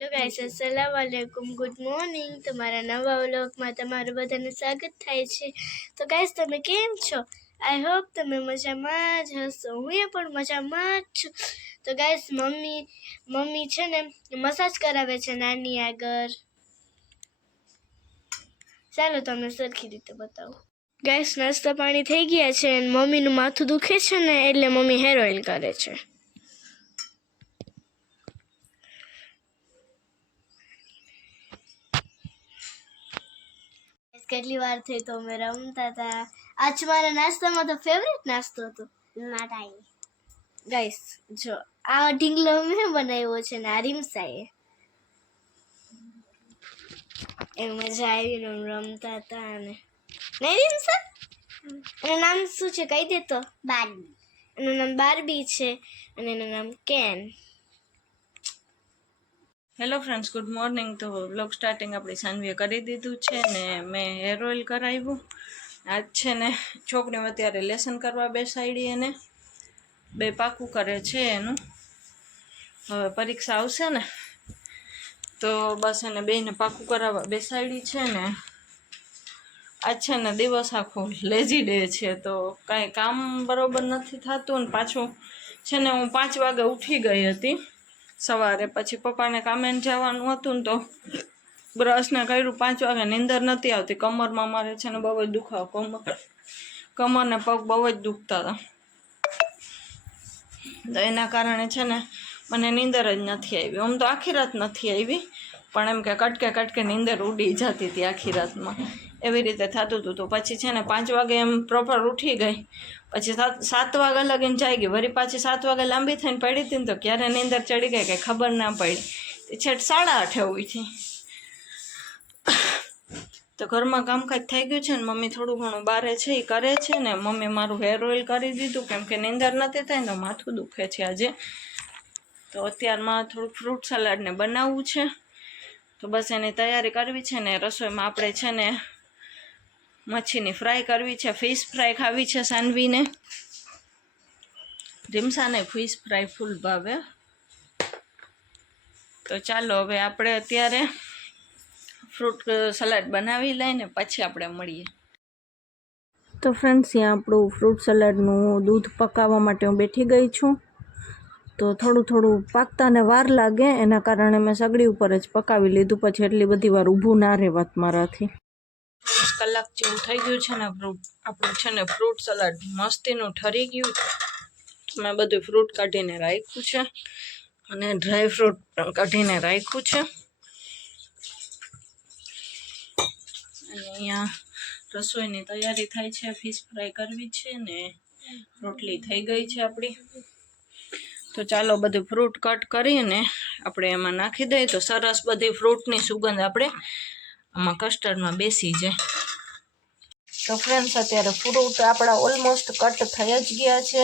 Hello guys, अस्सलाम वालेकुम, good morning. તમારા નવા વ્લોગમાં તમારું બધાનું સ્વાગત થાય છે। તો ગાઈસ, તમે કેમ છો? આઈ હોપ તમે મજામાં જ હશો। હું પણ મજામાં જ છું। તો ગાઈસ, મમ્મી છે ને મસાજ કરાવે છે નાની આગળ। ચાલો તમને સરખી રીતે બતાવું। ગાઈસ, નાસ્તા પાણી થઈ ગયા છે અને મમ્મીનું માથું દુખે છે ને એટલે મમ્મી હેર ઓઇલ કરે છે। કેટલી વાર થઈ તો અમે રમતા હતા। આજ મારા નાસ્તામાં તો ફેવરેટ નાસ્તો હતો મારાય। ગાઈસ, જો આ ઢીંગલો મેં બનાવ્યો છે ને આ રીમસાએ। એ મજા આવી ને રમતા હતા અને નહીં રીમસા, એનું નામ શું છે કહી દે તો? બાર્બી। એનું નામ બાર્બી છે અને એનું નામ can. Hello friends, good morning. તો વ્લોગ સ્ટાર્ટિંગ આપણી સાનવીએ કરી દીધું છે ને મેં હેર ઓઇલ કરાવ્યું। આજ છે ને છોકરીઓ અત્યારે લેસન કરવા બેસાડી અને બે પાકું કરે છે એનું। હવે પરીક્ષા આવશે ને તો બસ એને બેને પાકું કરાવવા બેસાડી છે ને આજ છે ને દિવસ આખો લેઝી ડે છે તો કાંઈ કામ બરોબર નથી થતું ને પાછું છે ને હું 5 વાગે ઉઠી ગઈ હતી સવારે। પછી પપ્પાને કામે જવાનું હતું ને તો બ્રશને કર્યું 5 વાગે, નીંદર નથી આવતી। કમરમાં મારે છે ને બહુ જ દુખાવો, કમર ને પગ બહુ જ દુખતા હતા તો એના કારણે છે ને મને નીંદર જ નથી આવી। આમ તો આખી રાત નથી આવી પણ એમ કે કટકે નીંદર ઉડી જતી હતી આખી રાતમાં, એવી રીતે થતું હતું। તો પછી છે ને 5 વાગે એમ પ્રોપર ઉઠી ગઈ, પછી 7 વાગે લગીને જાગી, વળી પાછી 7 વાગે લાંબી થઈને પડી હતી ને તો ક્યારે નીંદર ચડી ગઈ કંઈ ખબર ના પડી। છેટ 8:30 ઉઠી તો ઘરમાં કામકાજ થઈ ગયું છે ને મમ્મી થોડું ઘણું બારે છે એ કરે છે ને મમ્મી મારું હેર ઓઇલ કરી દીધું કેમ કે નીંદર નથી થાય તો માથું દુખે છે આજે। તો અત્યારમાં થોડુંક ફ્રૂટ સલાડને બનાવવું છે તો બસ એની તૈયારી કરવી છે ને રસોઈમાં આપણે છે ને મચ્છીની ફ્રાય કરવી છે, ફિશ ફ્રાય ખાવી છે સાનવીને। રીમસાને ફિશ ફ્રાય ફૂલ ભાવે। તો ચાલો હવે આપણે અત્યારે ફ્રૂટ સલાડ બનાવી લઈને પછી આપણે મળીએ। તો ફ્રેન્ડ્સ, ત્યાં આપણું ફ્રૂટ સલાડનું દૂધ પકાવવા માટે હું બેઠી ગઈ છું। તો થોડું પાકતાને વાર લાગે એના કારણે મેં સગડી ઉપર જ પકાવી લીધું, પછી એટલી બધી વાર ઊભું ના રહેવાત મારાથી। 30 કલાક જેવું થઈ ગયું છે ને આપણું છે ને ફ્રૂટ સલાડ મસ્તીનું ઠરી ગયું। મેં બધું ફ્રૂટ કાઢીને રાખ્યું છે અને ડ્રાય ફ્રૂટ પણ કાઢીને રાખ્યું છે અને અહીંયા રસોઈની તૈયારી થાય છે, ફિશ ફ્રાય કરવી છે ને રોટલી થઈ ગઈ છે આપણી। તો ચાલો બધું ફ્રૂટ કટ કરીને આપણે એમાં નાખી દઈએ તો સરસ બધી ફ્રૂટની સુગંધ આપણે આમાં કસ્ટર્ડમાં બેસી જાય। તો ફ્રેન્ડ્સ, અત્યારે ફ્રૂટ આપણા ઓલમોસ્ટ કટ થઈ જ ગયા છે।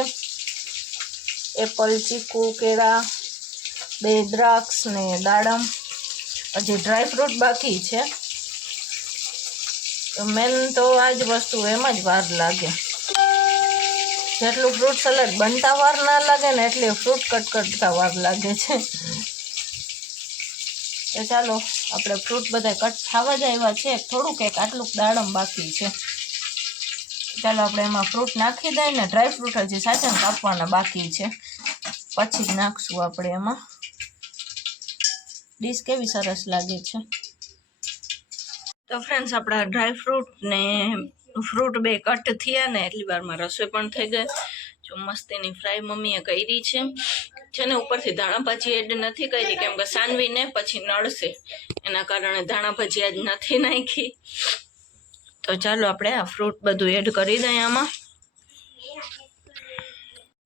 એપલ, ચીકુ, કેળા, 2 દ્રાક્ષ ને દાડમ, હજી ડ્રાય ફ્રૂટ બાકી છે। મેન તો આ જ વસ્તુ એમ જ વાર લાગે, જેટલું ફ્રૂટ સલાડ બનતા વાર ના લાગે ને એટલી ફ્રૂટ કટ કરતા વાર લાગે છે। તો ચાલો આપણે ફ્રૂટ બધા કટ થવા જ આવ્યા છે, થોડુંક એક આટલું દાડમ બાકી છે। ચાલો આપણે એમાં ફ્રૂટ નાખી દઈએ ને, ડ્રાય ફ્રૂટ હજી સાચા કાપવાના બાકી છે, પછી જ નાખશું આપણે એમાં। ડીશ કેવી સરસ લાગે છે। તો ફ્રેન્ડ્સ, આપણા ડ્રાય ફ્રૂટ ને ફ્રૂટ બે કટ થયા ને એટલી વારમાં રસોઈ પણ થઈ ગઈ। જો મસ્તીની ફ્રાય મમ્મીએ કરી છે ને ઉપરથી ધાણા ભાજી એડ નથી કરી કેમ કે સાનવીને પછી નડશે એના કારણે ધાણા ભાજી આજ નથી નાખી। તો ચાલો આપણે આ ફ્રૂટ બધું એડ કરી દઈએ આમાં।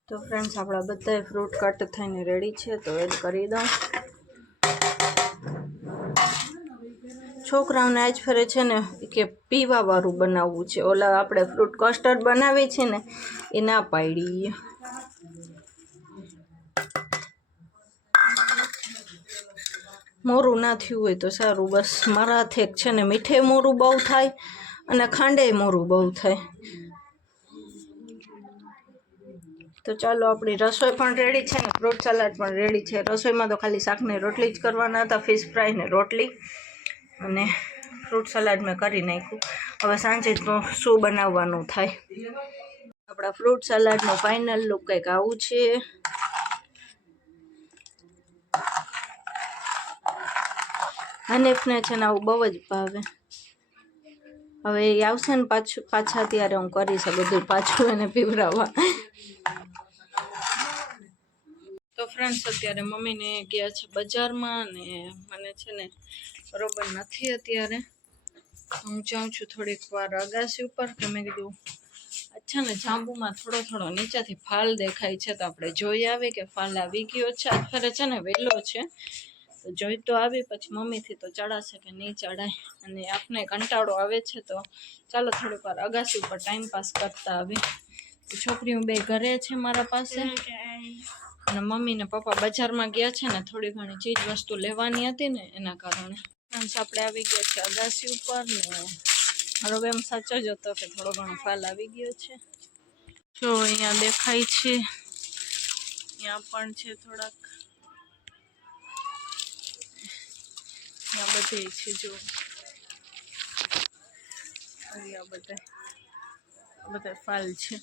તો ફ્રેન્ડ્સ, આપણા બધા ફ્રૂટ કટ થઈને રેડી છે તો એડ કરી દઉં। છોકરાઓને આજ ફરે છે ને કે પીવા વાળું બનાવવું છે, ઓલા આપણે ફ્રૂટ કસ્ટર્ડ બનાવીએ છીએ ને એ ના પાડી। મોરું ના થયું હોય તો સારું, બસ મારા હાથે છે ને મીઠે મોરું બહુ થાય અને ખાંડે મોરું બહુ થાય। તો ચાલો આપણી રસોઈ પણ રેડી છે ને ફ્રૂટ સલાડ પણ રેડી છે. રસોઈમાં તો ખાલી શાકને રોટલી જ કરવાના હતા, ફિશ ફ્રાય ને રોટલી, અને ફ્રૂટ સલાડ મેં કરી નાખ્યું. હવે સાંજે તો શું બનાવવાનું થાય. આપણા ફ્રૂટ સલાડનું ફાઇનલ લુક કંઈક આવું છે. હનીફને છે ને આવું બહુ જ ભાવે. હવે એ આવશે ને પાછા ત્યારે હું કરીશ બધું પાછું એને પીવડાવવા. તો ફ્રેન્ડ્સ અત્યારે મમ્મીને ગયા છે બજારમાં, ને મને છે ને બરોબર નથી અત્યારે. હું જાઉં છું થોડીક વાર અગાસી ઉપર, કે મેં કીધું અચ્છા ને જાંબુમાં થોડો નીચેથી ફાલ દેખાય છે, તો આપણે જોઈ આવી કે ફાલ આવી ગયો છે. અત્યારે છે ને વહેલો છે, તો જોઈ તો આવી, પછી મમ્મીથી તો ચડાશે કે નહીં ચડાય. અને આપને કંટાળો આવે છે, તો ચાલો થોડીક વાર અગાસી ઉપર ટાઈમ પાસ કરતા આવી. છોકરીઓ બે ઘરે છે મારા પાસે, અને મમ્મી ને પપ્પા બજારમાં ગયા છે ને થોડી ઘણી ચીજ વસ્તુ લેવાની હતી ને એના કારણે. આપણે આવી ગયા છે અગાસી ઉપર, ને હવે એમ સાચો જ હતો કે થોડો ઘણો ફાલ આવી ગયો છે. જો અહીંયા દેખાય છે, ત્યાં પણ છે થોડાક, ત્યાં બધે છે. જો અહીંયા બધા ફાલ છે,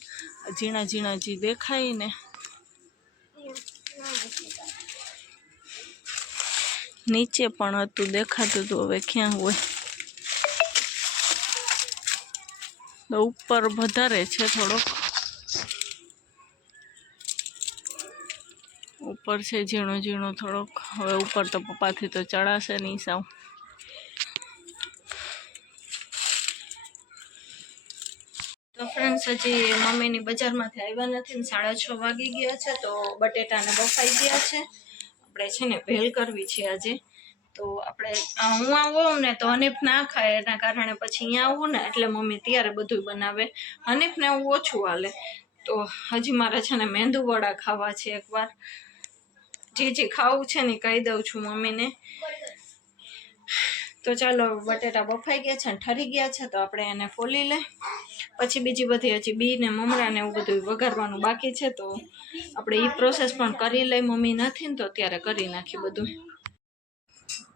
ઝીણા ઝીણા જે દેખાય ને. નીચે પણ હતું, દેખાતું હતું, હવે ક્યાં હોય. તો ઉપર વધારે છે થોડોક, ઉપર છે ઝીણો ઝીણો થોડોક. હવે ઉપર તો પપ્પાથી તો ચડાશે નહીં સાવ. તો ફ્રેન્ડ્સ હજી મમ્મીની બજારમાંથી આવ્યા નથી ને 6:30 વાગી ગયા છે. તો બટેટાને બફાઈ ગયા છે. આપણે છે ને ભેળ કરવી છે આજે. તો આપણે હું આવું ને તો હનીફ ના ખાય, એના કારણે પછી અહીંયા આવું ને એટલે મમ્મી ત્યારે બધું બનાવે. હનીફને એવું ઓછું હાલે. તો હજી મારે છે ને મેંદુ વડા ખાવા છે. એકવાર જે ખાવું છે ને કહી દઉં છું મમ્મીને. તો ચાલો બટેટા બફાઈ ગયા છે ને ઠરી ગયા છે, તો આપણે એને ફોલી લઈ. પછી બીજી બધી હજી બી ને મમરા ને એવું બધું વઘારવાનું બાકી છે, તો આપણે એ પ્રોસેસ પણ કરી લઈ. મમ્મી નથી ને તો ત્યારે કરી નાખી બધું.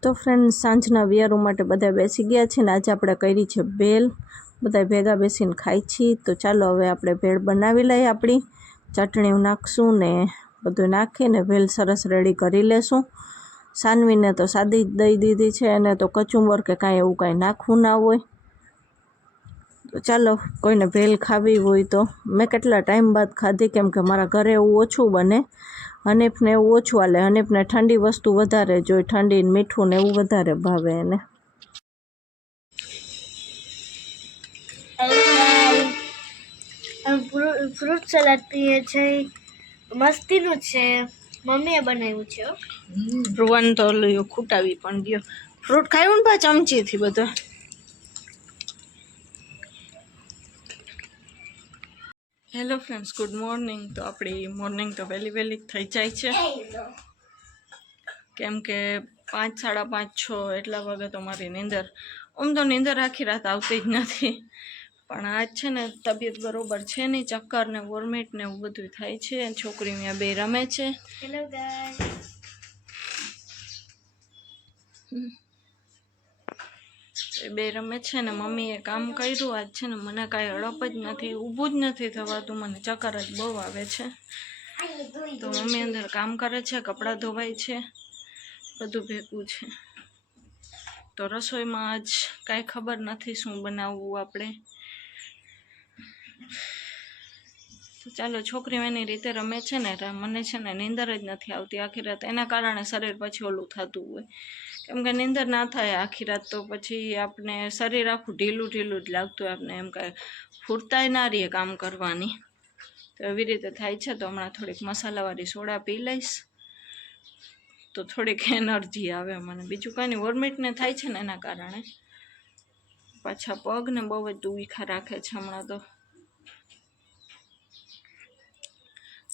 તો ફ્રેન્ડ સાંજના વિયારો માટે બધા બેસી ગયા છે ને આજે આપણે કરી છે ભેળ. બધા ભેગા બેસીને ખાઈ છીએ. તો ચાલો હવે આપણે ભેળ બનાવી લઈએ. આપણી ચટણી નાખશું ને બધું નાખીને ભેળ સરસ રેડી કરી લેશું. સાનવીને તો સાદી જ દઈ દીધી છે, એને તો કચુંબર કે કાંઈ એવું કાંઈ નાખવું ના હોય. તો ચાલો કોઈને ભેળ ખાવી હોય તો. મેં કેટલા ટાઈમ બાદ ખાધી, કેમ કે મારા ઘરે એવું ઓછું બને. હનીફને એવું ઓછું હાલે. હનીફને ઠંડી વસ્તુ વધારે જોઈએ, ઠંડી મીઠું ને એવું વધારે ભાવે એને. ફ્રૂટ સલાડ પીએ છે, મસ્તીનું છે. મમ્મીએ બનાવ્યું છે. રૂવાન તો ઓલું ખૂટાવી પણ ગયો. ફ્રૂટ ખાયું ને પા ચમચીથી બધું. Hello friends, good morning. તો આપણી મોર્નિંગ તો વહેલી થઈ જાય છે, કેમ કે 5, 5:30, 6 એટલા વાગે તો મારી નીંદર. તો નીંદર આખી રાત આવતી જ નથી. પણ આજ છે ને તબિયત બરોબર છે નહીં, ચક્કર ને વોમિટ ને એવું બધું થાય છે. છોકરી અહીંયા બે રમે છે. Hello guys. બે રમે છે ને મમ્મીએ કામ કર્યું આજ છે ને મને કાંઈ અડપ જ નથી, ઊભું જ નથી થવાતું. મને ચક્કર જ બહુ આવે છે. તો મમ્મી અંદર કામ કરે છે, કપડાં ધોવાય છે, બધું ભેગું છે. તો રસોઈમાં આજ કાંઈ ખબર નથી શું બનાવવું આપણે. તો ચાલો છોકરીઓ એની રીતે રમે છે ને, મને છે ને નીંદર જ નથી આવતી આખી રાત. એના કારણે શરીર પછી ઓલું થતું હોય, કેમ કે નીંદર ના થાય આખી રાત તો પછી આપણે શરીર આખું ઢીલું જ લાગતું હોય. આપણે એમ કાંઈ ફૂરતાય ના રહીએ કામ કરવાની. તો એવી રીતે થાય છે. તો હમણાં થોડીક મસાલાવાળી સોડા પી લઈશ તો થોડીક એનર્જી આવે મને. બીજું કાંઈ નહીં, વોમિટને થાય છે ને એના કારણે. પાછા પગને બહુ જ દુખા રાખે છે હમણાં તો.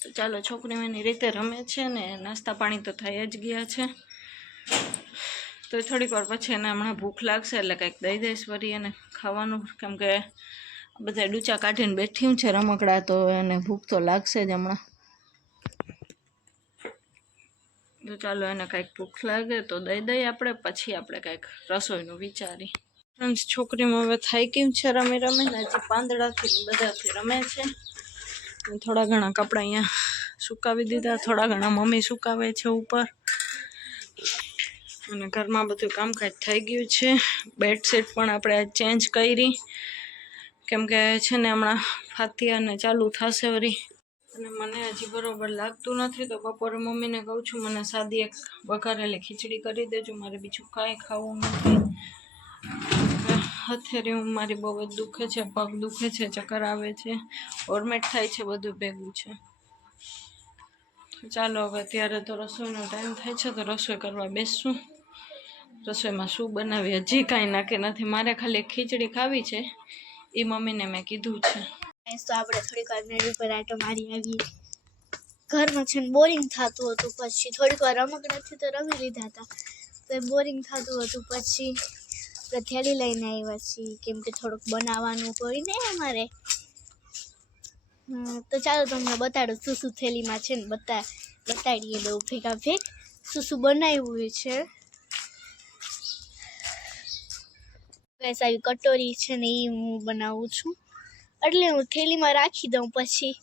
તો ચાલો છોકરીઓ એની રીતે રમે છે ને નાસ્તા પાણી તો થઈ જ ગયા છે. તો થોડીક વાર પછી એને હમણાં ભૂખ લાગશે એટલે કંઈક દઈ દઈશ વળી એને ખાવાનું, કેમ કે બધા ડૂચા કાઢીને બેઠી છે રમકડા, તો એને ભૂખ તો લાગશે જ હમણાં. તો ચાલો એને કંઈક ભૂખ લાગે તો દઈ દઈએ આપણે, પછી આપણે કંઈક રસોઈનું વિચારી. ફ્રેન્ડ્સ, છોકરીમાં હવે થઈ ગયું છે રમી રમીને, હજી પાંદડાથી બધાથી રમે છે. થોડા ઘણા કપડાં અહીંયા સુકાવી દીધા, થોડા ઘણા મમ્મી સુકાવે છે ઉપર, અને ઘરમાં બધું કામકાજ થઈ ગયું છે. બેડશીટ પણ આપણે ચેન્જ કરી, કેમ કે છે ને હમણાં ફાતિયાને ચાલુ થશે વળી, અને મને હજી બરોબર લાગતું નથી. તો બપોરે મમ્મીને કહું છું મને સાદી એક વઘારેલી ખીચડી કરી દેજો, મારે બીજું કાંઈ ખાવું નથી. હથેળી હું મારી બહુ જ દુખે છે, પગ દુખે છે, ચક્કર આવે છે, ઓર્મેટ થાય છે, બધું ભેગું છે. ચાલો હવે અત્યારે તો રસોઈનો ટાઈમ થાય છે, તો રસોઈ કરવા બેસશું. રસોઈમાં શું બનાવી હજી કાંઈ નક્કી નથી, મારે ખાલી ખીચડી ખાવી છે, એ મમ્મીને મેં કીધું છે. તો આપણે થોડીક વાર મેળ ઉપર આટો મારી આવીએ. ઘરમાં છે ને બોરિંગ થતું હતું, પછી થોડીક વાર રમકડાથી તો રમી લીધા હતા, તો બોરિંગ થતું હતું. પછી આપણે થેલી લઈને આવ્યા છીએ, કેમ કે થોડુંક બનાવવાનું હોય ને અમારે. તો ચાલો તમને બતાડું શું શું થેલીમાં છે ને બતાડીએ બહુ ભેગા ભેગ શું શું બનાવ્યું છે. ગેસ આવી કટોરી છે ને એ હું બનાવું છું, એટલે હું થેલીમાં રાખી દઉં. પછી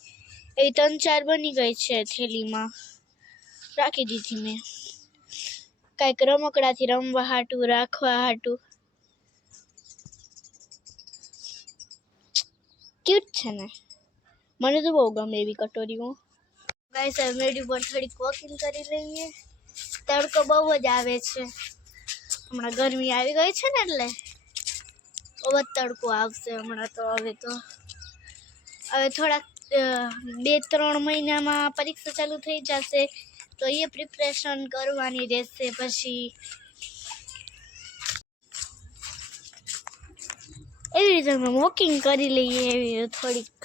એ 3-4 બની ગઈ છે, થેલીમાં રાખી દીધી મેં, કાંઈક રમકડાથી રમવા હાટું, રાખવા હાટું. ક્યુટ છે ને, મને તો બહુ ગમે એવી કટોરીઓ. ગાઈસ હવે મેડી પર થોડીક વોકિંગ કરી લઈએ. તડકો બહુ જ આવે છે, હમણાં ગરમી આવી ગઈ છે ને, એટલે બહુ જ તડકો આવશે હમણાં. તો હવે થોડાક 2-3 મહિનામાં પરીક્ષા ચાલુ થઈ જશે, તો એ પ્રિપરેશન કરવાની રહેશે. પછી એવી રીતે અમે વોકિંગ કરી લઈએ, એવી થોડીક.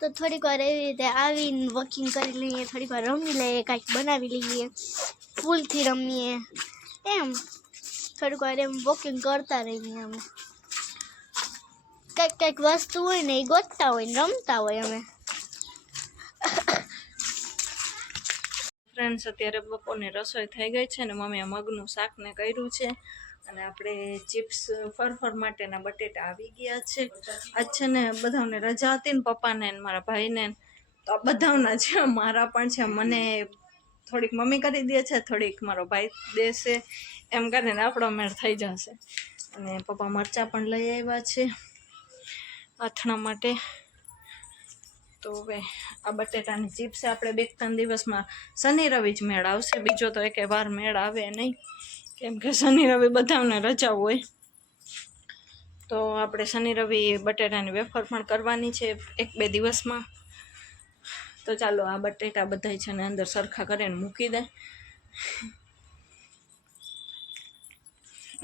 તો થોડીક વાર એવી રીતે આવીને વોકિંગ કરી લઈએ, થોડીક વાર રમી લઈએ, કાંઈક બનાવી લઈએ, ફૂલથી રમીએ, એમ થોડીક વાર એમ વોકિંગ કરતા રહીએ. અમે કંઈક વસ્તુ હોય ને એ ગોતતા હોય ને રમતા હોય અમે. ફ્રેન્ડ્સ, અત્યારે બપોરની રસોઈ થઈ ગઈ છે ને મમ્મીએ મગનું શાકને કર્યું છે, અને આપણે ચિપ્સ ફરફર માટેના બટેટા આવી ગયા છે. આજ છે ને બધાને રજા હતી ને, પપ્પાને ને મારા ભાઈને, તો આ બધાના છે, મારા પણ છે. મને થોડીક મમ્મી કરી દે છે, થોડીક મારો ભાઈ દેશે, એમ કરીને આપણો મેળ થઈ જશે. અને પપ્પા મરચાં પણ લઈ આવ્યા છે અથણા માટે. તો હવે આ બટેટાની ચિપ્સ આપણે 2-3 દિવસમાં શનિ રવિ જ મેળ આવશે, બીજો તો એકે વાર મેળ આવે નહીં, કેમ કે શનિ રવિ બધાને રજા હોય. તો આપણે શનિ રવિ બટેટાની વેફર પણ કરવાની છે 1-2 દિવસમાં. તો ચાલો આ બટેટા બધા છે ને અંદર સરખા કરીને મૂકી દે,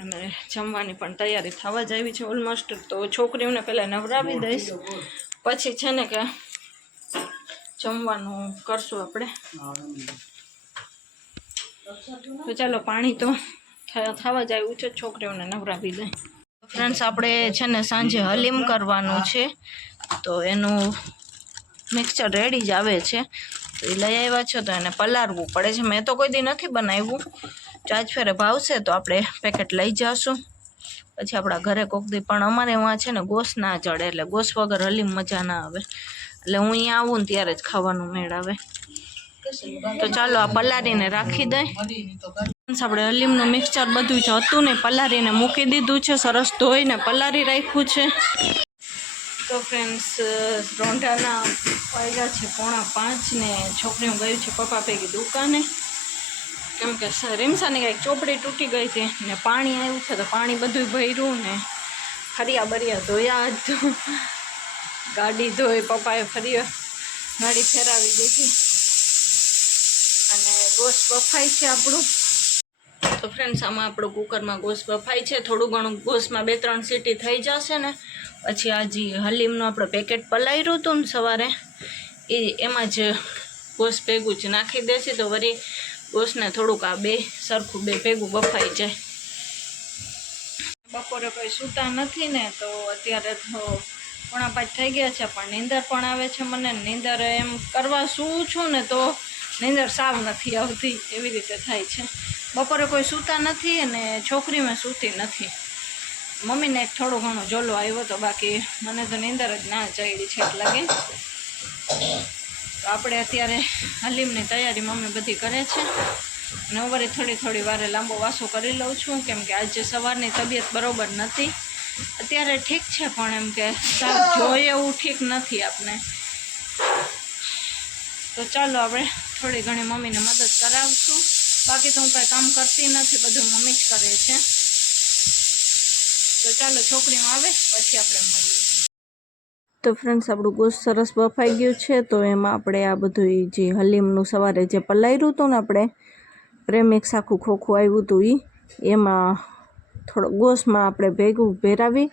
અને જમવાની પણ તૈયારી થવા જ આવી છે ઓલમોસ્ટ. તો છોકરીઓને પહેલાં નવરાવી દઈશ, પછી છે ને કે જમવાનું કરશું આપણે. તો ચાલો પાણી તો થવા જ આવ્યું છે, છોકરીઓને નવરાવી દઈ. ફ્રેન્ડ્સ, આપણે છે ને સાંજે હલીમ કરવાનું છે, તો એનું મિક્સચર રેડી જ આવે છે, તો એ લઈ આવ્યા છે. તો એને પલાળવું પડે છે, મેં તો કોઈ દી નથી બનાવ્યું, ચાજ ફેરે ભાવશે તો આપણે પેકેટ લઈ જઈશું. પછી આપણા ઘરે કોક દી, પણ અમારે ત્યાં છે ને ગોશ ના ચડે, એટલે ગોશ વગર હલીમ મજા ના આવે, એટલે હું અહીંયા આવું ને ત્યારે જ ખાવાનું મેળ આવે. તો ચાલો આ પલાળીને રાખી દઈ. આપણે હલીમનું મિક્સચર બધું જ હતું ને પલાળીને મૂકી દીધું છે, સરસ ધોઈને પલાળી રાખ્યું છે. તો ફ્રેન્ડ્સ, રોંઢાના વાગ્યા છે 4:45 ને છોકરીઓ ગયું છે પપ્પા ભેગી દુકાને, કેમ કે રીમસાની કંઈક ચોપડી તૂટી ગઈ હતી ને પાણી આવ્યું છે, તો પાણી બધું ભર્યું ને ફરિયા બરિયા ધોયા જ, ગાડી ધોઈ, પપ્પાએ ગાડી ફેરાવી દીધી, અને ગોશ બફાય છે આપણું. તો ફ્રેન્ડ્સ, આમાં આપણું કુકરમાં ગોશ બફાય છે, થોડું ઘણું ગોશમાં 2-3 સીટી થઈ જશે ને પછી આ જે હલીમનું આપણે પેકેટ પલાળ્યું હતું ને સવારે, એમાં જ ગોશ ભેગું જ નાખી દેશે, તો વળી ગોશને થોડુંક આ સરખું ભેગું બફાઈ જાય. બપોરે કોઈ સૂતા નથી ને, તો અત્યારે તો પોણા 5 થઈ ગયા છે, પણ નીંદર પણ આવે છે મને. નીંદર એમ કરવા સૂવું છું ને તો નીંદર સાવ નથી આવતી, એવી રીતે થાય છે. બપોરે કોઈ સૂતા નથી અને છોકરી મેં સૂતી નથી. મમ્મીને એક થોડું ઘણું જોલો આવ્યો તો, બાકી મને તો નીંદર જ ના ચડી છે એટલે લાગે. તો આપણે અત્યારે હલીમની તૈયારી મમ્મી બધી કરે છે. અને હું વળી થોડી વારે લાંબો વાસો કરી લઉં છું, કેમ કે આજે સવારની તબિયત બરોબર નથી. અત્યારે ઠીક છે, પણ એમ કે સાવ જોઈએ એવું ઠીક નથી આપને. તો ચાલો આપણે થોડી ઘણી મમ્મીને મદદ કરાવશું. બાકી તો હું કાંઈ કામ કરતી નથી, બધું મમ્મી જ કરે છે. તો ચાલો છોકરીમાં આવે પછી આપણે મળીએ. તો ફ્રેન્ડ્સ, આપણું ગોશ્ત સરસ બફાઈ ગયું છે. તો એમાં આપણે આ બધું જે હલીમનું સવારે જે પલાળ્યું હતું ને, આપણે પ્રેમિક્સ આખું ખોખું આવ્યું હતું એમાં થોડો ગોશમાં આપણે ભેગું ભેરાવી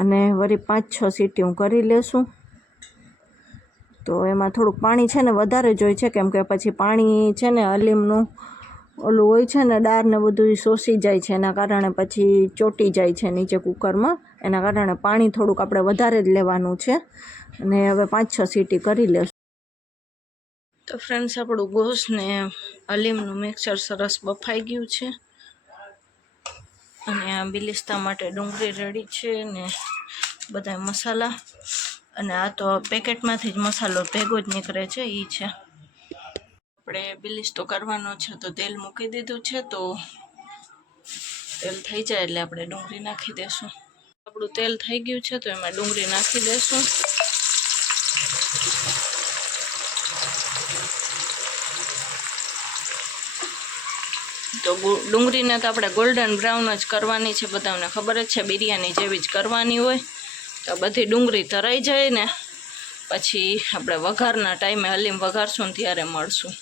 અને વળી 5-6 સીટીઓ કરી લેશું. તો એમાં થોડુંક પાણી છે ને વધારે જોઈએ છે, કેમ કે પછી પાણી છે ને હલીમનું ઓલું હોય છે ને, દાળ ને બધું શોષી જાય છે, એના કારણે પછી ચોટી જાય છે નીચે કુકરમાં. એના કારણે પાણી થોડુંક આપણે વધારે જ લેવાનું છે. અને હવે 5-6 સીટી કરી લેશું. તો ફ્રેન્ડ્સ, આપણું ગોશ્ત ને હલીમનું મિક્સર સરસ બફાઈ ગયું છે. અને આ બિલિસ્તા માટે ડુંગળી રેડી છે ને બધા મસાલા. અને આ તો પેકેટમાંથી જ મસાલો ભેગો જ નીકળે છે, એ છે. આપણે બિલિસ્તો કરવાનો છે, તો તેલ મૂકી દીધું છે. તો તેલ થઈ જાય એટલે આપણે ડુંગળી નાખી દઈશું. આપણું તેલ થઈ ગયું છે, તો એમાં ડુંગળી નાખી દઈશું. તો ડુંગળીને તો આપણે ગોલ્ડન બ્રાઉન જ કરવાની છે, બધાને ખબર જ છે. બિરયાની જેવી જ કરવાની હોય. તો બધી ડુંગળી તરાઈ જાય ને પછી આપણે વઘારના ટાઈમે હલીમ વઘારશું ને ત્યારે મળશું.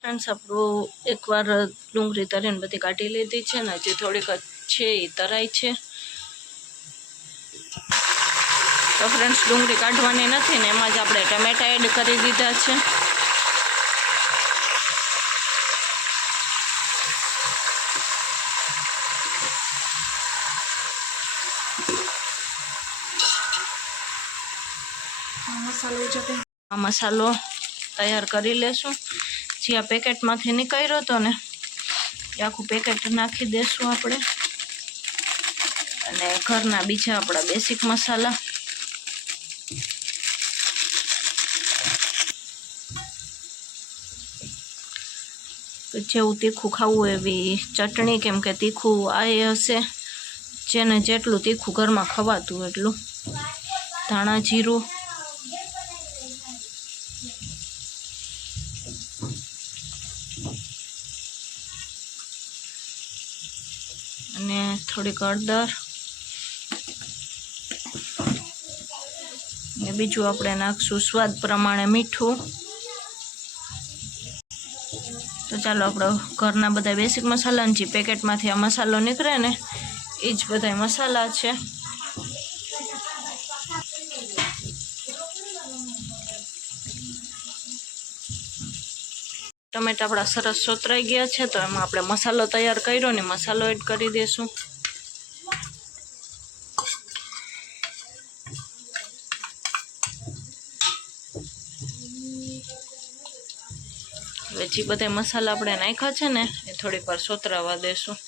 ફ્રેન્ડ્સ, આપણું એકવાર ડુંગળી તરીને બધી કાઢી લીધી છે ને, હજી થોડીક છે એ તરાઈ છે. તો ફ્રેન્ડ્સ, ડુંગળી કાઢવાની નથી ને એમાં જ આપણે ટમેટા એડ કરી દીધા છે. આ મસાલો તૈયાર કરી લેશું. જે આ પેકેટમાંથી નીકળ્યો હતો ને એ આખું પેકેટ નાખી દેશું આપણે. અને ઘરના બીજા આપણા બેસિક મસાલા. જેવું તીખું ખાવું એવી ચટણી, કેમ કે તીખું આ હશે જેને જેટલું તીખું ઘરમાં ખવાતું એટલું. ધાણા જીરું, અને થોડીક હળદર, ને બીજું આપણે નાખશું સ્વાદ પ્રમાણે મીઠું. તો ચાલો આપણો ઘરના બધા બેસિક મસાલા, જે પેકેટમાંથી આ મસાલો નીકળે ને એ જ બધા મસાલા છે. ટમેટા આપણા સરસ સોતરાઈ ગયા છે. તો એમાં આપણે મસાલો તૈયાર કર્યો ને મસાલો એડ કરી દઈશું. હવે જે બધા મસાલા આપણે નાખ્યા છે ને એ થોડીક વાર સોતરાવા દેશું.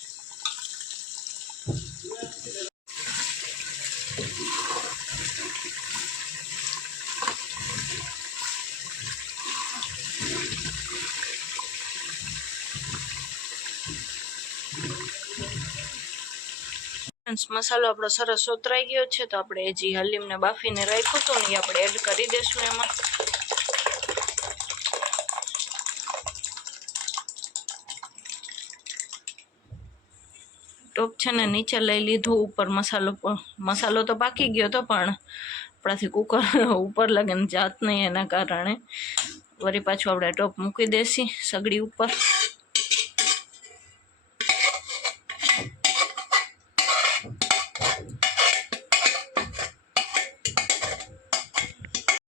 મસાલો આપણો સરસ સોતરાઈ ગયો છે. તો આપણે જે હલીમને બાફીને રાખ્યું હતું ને એ આપણે એડ કરી દઈશું એમાં. ટોપ છે ને નીચે લઈ લીધું, ઉપર મસાલો તો પાકી ગયો હતો, પણ આપણાથી કુકર ઉપર લગીને જાત નહીં, એના કારણે વળી પાછું આપણે ટોપ મૂકી દેસી સગડી ઉપર.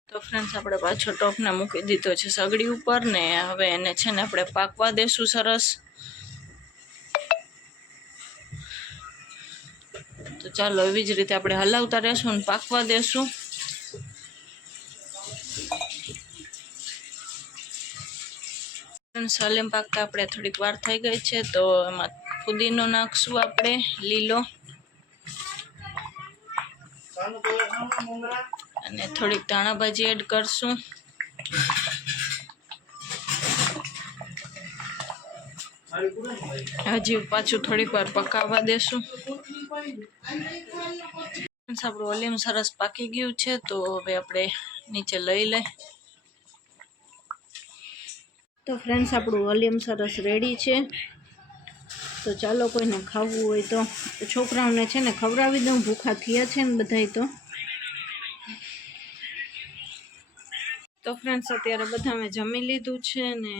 તો ફ્રેન્ડ્સ, આપણે પાછો ટોપને મૂકી દીધો છે સગડી ઉપર ને હવે એને છે ને આપણે પાકવા દેશું સરસ. તો ચાલો એવી જ રીતે આપણે હલાવતા રહેશું ને પાકવા દેશું. હલીમ પાકતા આપણે થોડીક વાર થઈ ગઈ છે, તો એમાં ફુદીનો નાખશું આપણે લીલો, અને થોડીક ધાણા ભાજી એડ કરશું. હજી પાછું થોડીક વાર પકાવવા દેશું. આપણું હલીમ સરસ પાકી ગયું છે, તો હવે આપણે નીચે લઈ લઈ. તો ફ્રેન્ડ્સ, આપણું હલીમ સરસ રેડી છે. તો ચાલો, કોઈને ખાવું હોય તો છોકરાઓને છે ને ખવડાવી દઉં, ભૂખા થયા છે ને બધાય. તો ફ્રેન્ડ્સ, અત્યારે બધા મેં જમી લીધું છે ને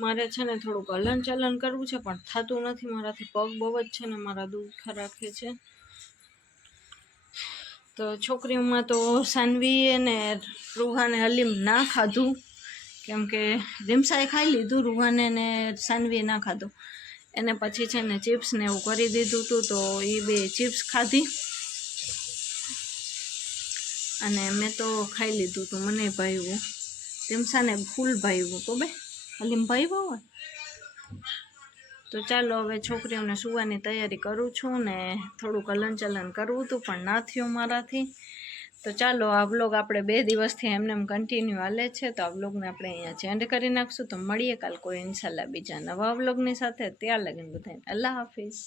મારે છે ને થોડુંક હલન ચલન કરવું છે, પણ થતું નથી મારાથી. પગ બહુ જ છે ને મારા દુખા રાખે છે. તો છોકરીઓમાં તો સાનવીએ ને રૂહાને હલીમ ના ખાધું, કેમ કે રીમસાએ ખાઈ લીધું, રૂહાને ને સાનવીએ ના ખાધું. એને પછી છે ને ચિપ્સ ને એવું કરી દીધું હતું, તો એ બે ચિપ્સ ખાધી અને મેં તો ખાઈ લીધું હતું. મને ભાવ્યું, રીમસાને ફૂલ ભાવ્યું. તો બે હલીમ ભાવ્યું હોય. તો ચાલો, હવે છોકરીઓને સુવાની તૈયારી કરું છું ને થોડુંક હલન ચલન કરવું હતું, પણ ના થયું મારાથી. તો ચાલો, આ વ્લોગ આપણે 2 દિવસથી એમને કન્ટિન્યુ હાલે છે, તો આ વ્લોગને આપણે અહીંયા ચેન્જ કરી નાખશું. તો મળીએ કાલ કોઈ ઇન્શાલ્લાહ બીજા નવા વ્લોગની સાથે. ત્યાં લગીને બધાને અલ્લાહ હાફિઝ.